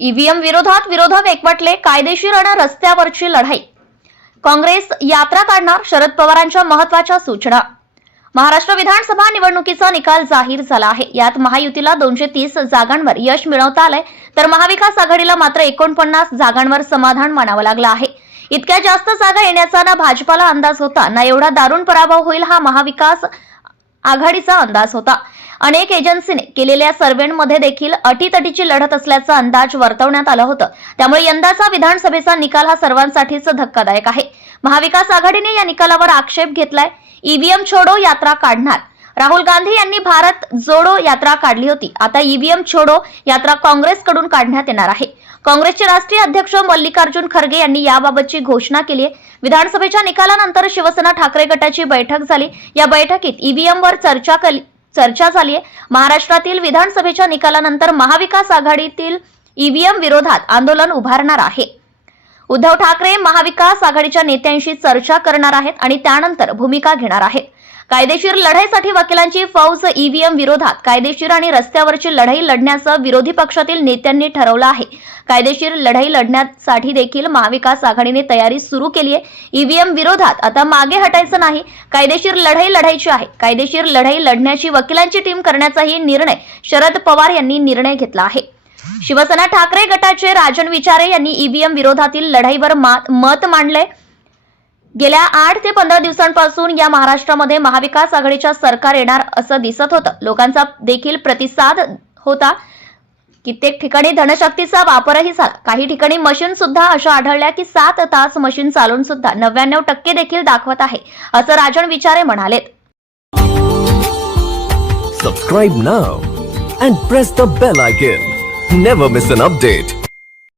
EVM विरोधात विरोधक एकवटले कायदेशीर आणि रस्त्यावरची लढाई. काँग्रेस यात्रा काढणार शरद पवारांच्या महत्त्वाच्या सूचना. महाराष्ट्र विधानसभा निवडणुकीचा निकाल जाहीर झाला आहे. यात महायुतीला दोनशे तीस जागांवर यश मिळवता आलंय. तर महाविकास आघाडीला मात्र एकोणपन्नास जागांवर समाधान मानावं लागलं आहे. इतक्या जास्त जागा येण्याचा ना भाजपाला अंदाज होता ना एवढा दारुण पराभव होईल हा महाविकास आघाडीचा अंदाज होता. अनेक एजन्सीने केलेल्या सर्व्हेमध्ये देखील अटीतटीची लढत असल्याचा अंदाज वर्तवण्यात आलं होतं. त्यामुळे यंदाचा विधानसभेचा निकाल हा सर्वांसाठीच धक्कादायक आहे. महाविकास आघाडीने या निकालावर आक्षेप घेतलाय. ईव्हीएम छोडो यात्रा काढणार. राहुल गांधी यांनी भारत जोडो यात्रा काढली होती. आता ईव्हीएम छोडो यात्रा काँग्रेसकडून काढण्यात येणार आहे. काँग्रेसचे राष्ट्रीय अध्यक्ष मल्लिकार्जुन खरगे यांनी याबाबतची घोषणा केली आहे. विधानसभेच्या निकालानंतर शिवसेना ठाकरे गटाची बैठक झाली. या बैठकीत ईव्हीएमवर चर्चा कली- चर्चा झाली आहे महाराष्ट्रातील विधानसभेच्या निकालानंतर महाविकास आघाडीतील ईव्हीएम विरोधात आंदोलन उभारणार आहे. उद्धव ठाकरे महाविकास आघाडीच्या नेत्यांशी चर्चा करणार आहेत आणि त्यानंतर भूमिका घेणार आहेत. कायदेशीर लढाईसाठी वकिलांची फौज ईव्हीएम विरोधात कायदेशीर आणि रस्त्यावरची लढाई लढण्याचं विरोधी पक्षातील नेत्यांनी ठरवलं आहे. कायदेशीर लढाई लढण्यासाठी देखील महाविकास आघाडीने तयारी सुरू केली आहे. ईव्हीएम विरोधात आता मागे हटायचं नाही. कायदेशीर लढाई लढायची आहे. कायदेशीर लढाई लढण्याची वकिलांची टीम करण्याचाही निर्णय शरद पवार यांनी निर्णय घेतला आहे. शिवसेना ठाकरे गटाचे राजन विचारे यांनी ईव्हीएम विरोधातील लढाईवर मत मांडले गेल्या आठ ते पंधरा दिवसांपासून या महाराष्ट्रामध्ये महाविकास आघाडीच्या सरकार येणार असं दिसत होतं. लोकांचा देखील प्रतिसाद होता. कित्येक ठिकाणी धनशक्तीचा वापरही झाला. काही ठिकाणी मशीन सुद्धा अशा आढळल्या की सात तास मशीन चालून सुद्धा नव्याण्णव टक्के देखील दाखवत आहे असं राजन विचारे म्हणालेत. Subscribe now and press the bell icon never miss an update